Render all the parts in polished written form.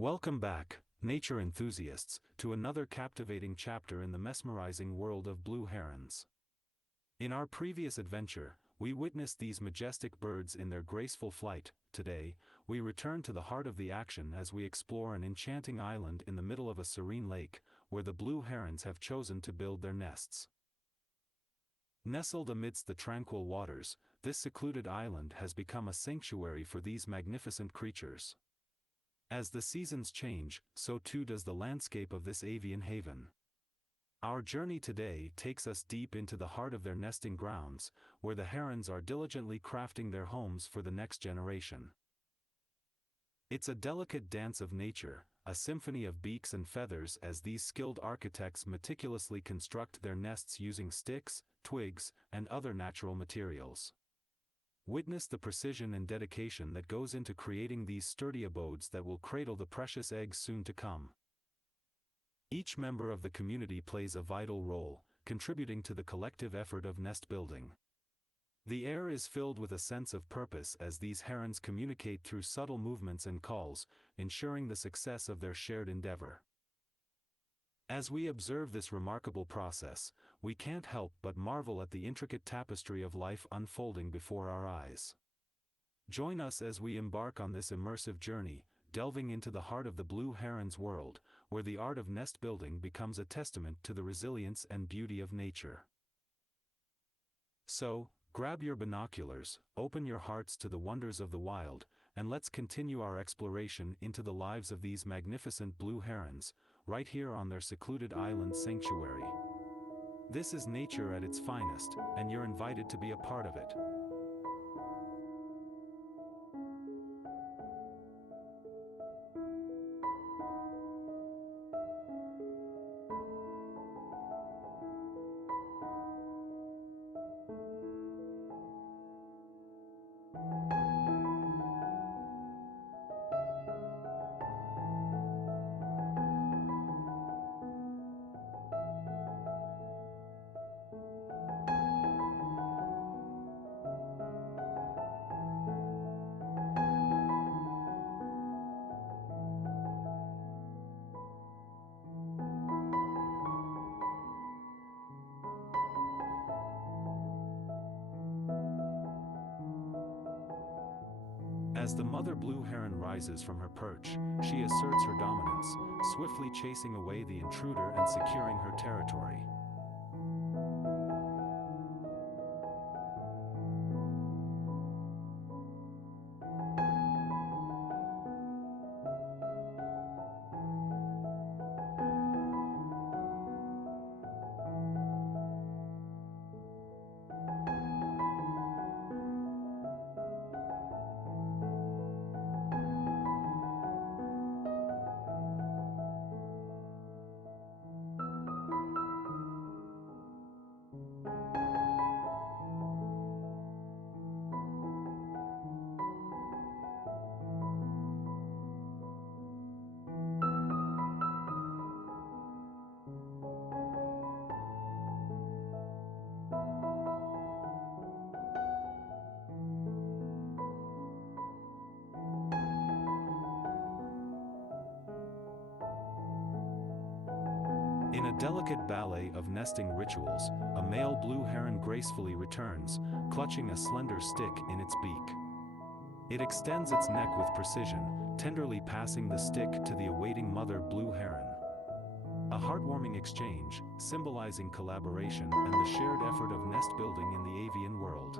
Welcome back, nature enthusiasts, to another captivating chapter in the mesmerizing world of blue herons. In our previous adventure, we witnessed these majestic birds in their graceful flight. Today, we return to the heart of the action as we explore an enchanting island in the middle of a serene lake, where the blue herons have chosen to build their nests. Nestled amidst the tranquil waters, this secluded island has become a sanctuary for these magnificent creatures. As the seasons change, so too does the landscape of this avian haven. Our journey today takes us deep into the heart of their nesting grounds, where the herons are diligently crafting their homes for the next generation. It's a delicate dance of nature, a symphony of beaks and feathers as these skilled architects meticulously construct their nests using sticks, twigs, and other natural materials. Witness the precision and dedication that goes into creating these sturdy abodes that will cradle the precious eggs soon to come. Each member of the community plays a vital role, contributing to the collective effort of nest building. The air is filled with a sense of purpose as these herons communicate through subtle movements and calls, ensuring the success of their shared endeavor. As we observe this remarkable process, we can't help but marvel at the intricate tapestry of life unfolding before our eyes. Join us as we embark on this immersive journey, delving into the heart of the blue heron's world, where the art of nest building becomes a testament to the resilience and beauty of nature. So, grab your binoculars, open your hearts to the wonders of the wild, and let's continue our exploration into the lives of these magnificent blue herons, right here on their secluded island sanctuary. This is nature at its finest, and you're invited to be a part of it. As the mother blue heron rises from her perch, she asserts her dominance, swiftly chasing away the intruder and securing her territory. In a delicate ballet of nesting rituals, a male blue heron gracefully returns, clutching a slender stick in its beak. It extends its neck with precision, tenderly passing the stick to the awaiting mother blue heron. A heartwarming exchange, symbolizing collaboration and the shared effort of nest building in the avian world.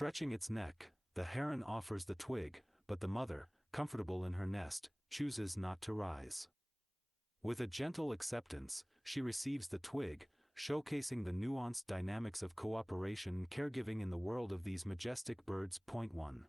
Stretching its neck, the heron offers the twig, but the mother, comfortable in her nest, chooses not to rise. With a gentle acceptance, she receives the twig, showcasing the nuanced dynamics of cooperation and caregiving in the world of these majestic birds. Point 1.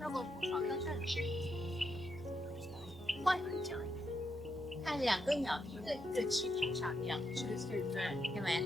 要不好在这里换一个角度，看两个鸟一个一个齐头上吊，是不是？对，因为。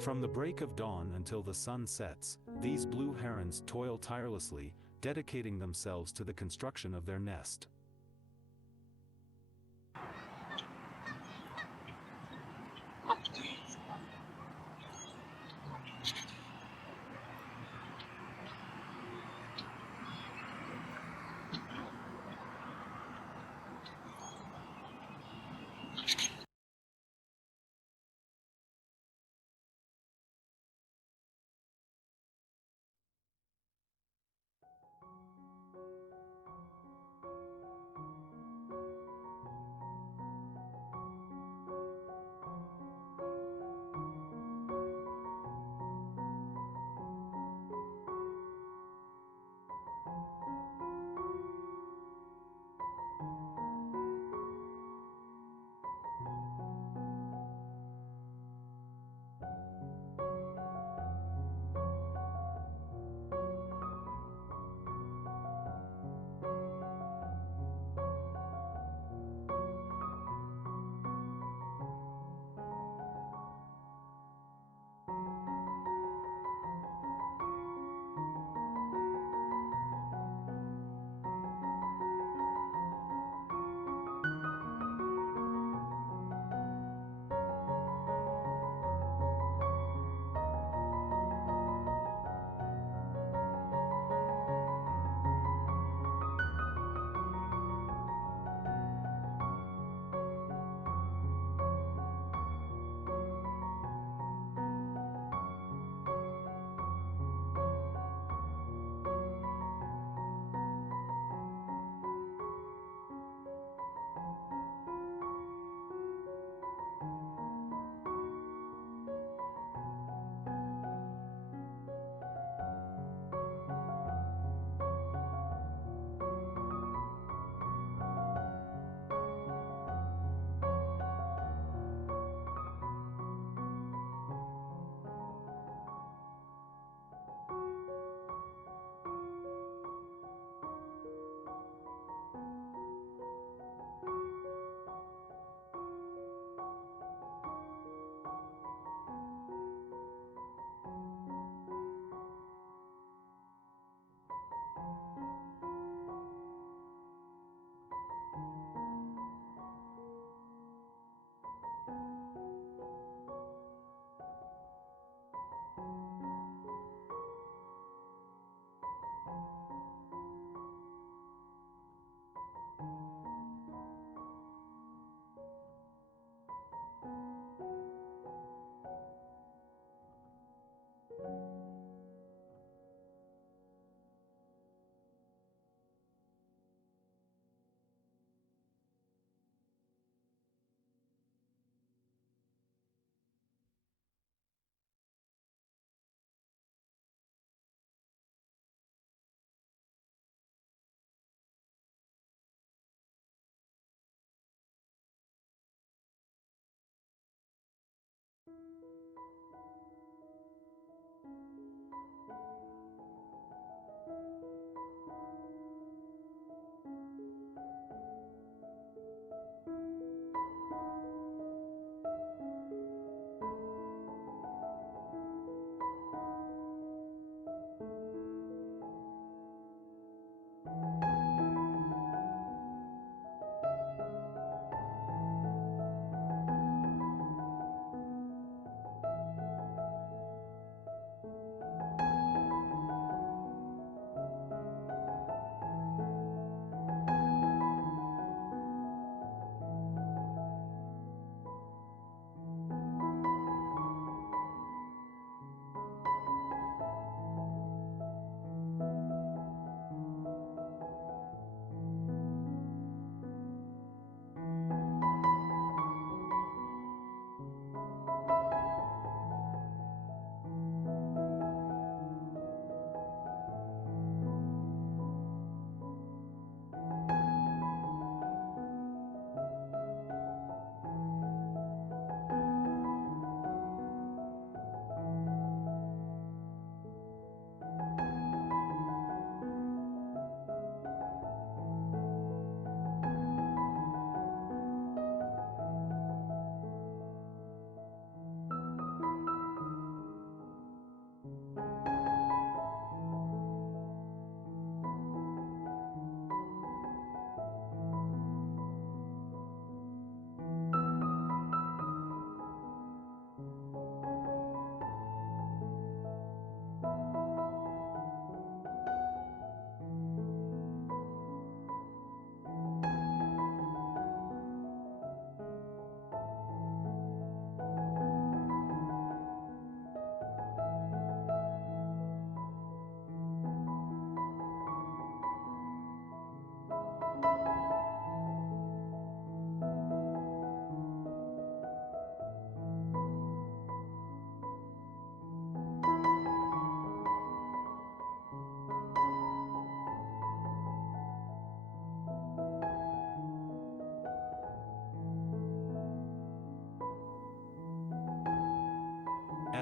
From the break of dawn until the sun sets, these blue herons toil tirelessly, dedicating themselves to the construction of their nest.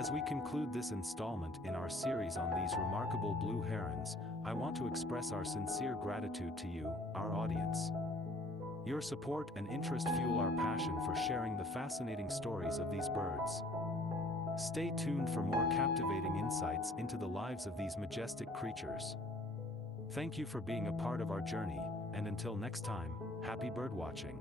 As we conclude this installment in our series on these remarkable blue herons, I want to express our sincere gratitude to you, our audience. Your support and interest fuel our passion for sharing the fascinating stories of these birds. Stay tuned for more captivating insights into the lives of these majestic creatures. Thank you for being a part of our journey, and until next time, happy birdwatching.